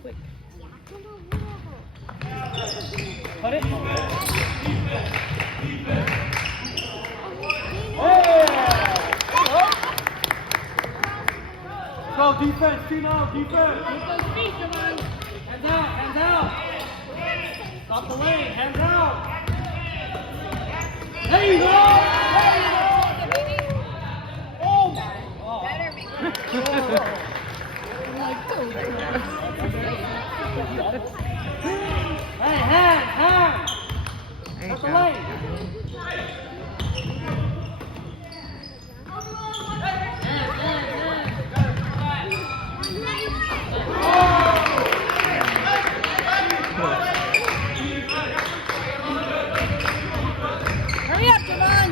quick. Cut it. Go defense, Tino, defense. Hands out, hands out. Stop the lane, hands out. There you go. There you go. Oh my. Oh. Hey, hands. Stop the lane. Hurry up, Javon!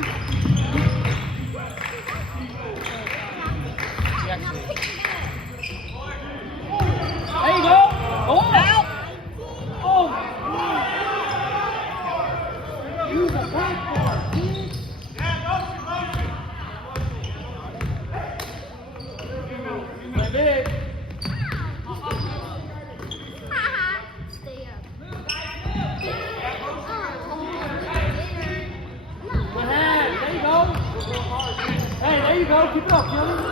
There you go. Go on. Out! Oh. Use a backboard. Play big. Good hand. There you go. Hey, there you go. Keep it up, Kelly.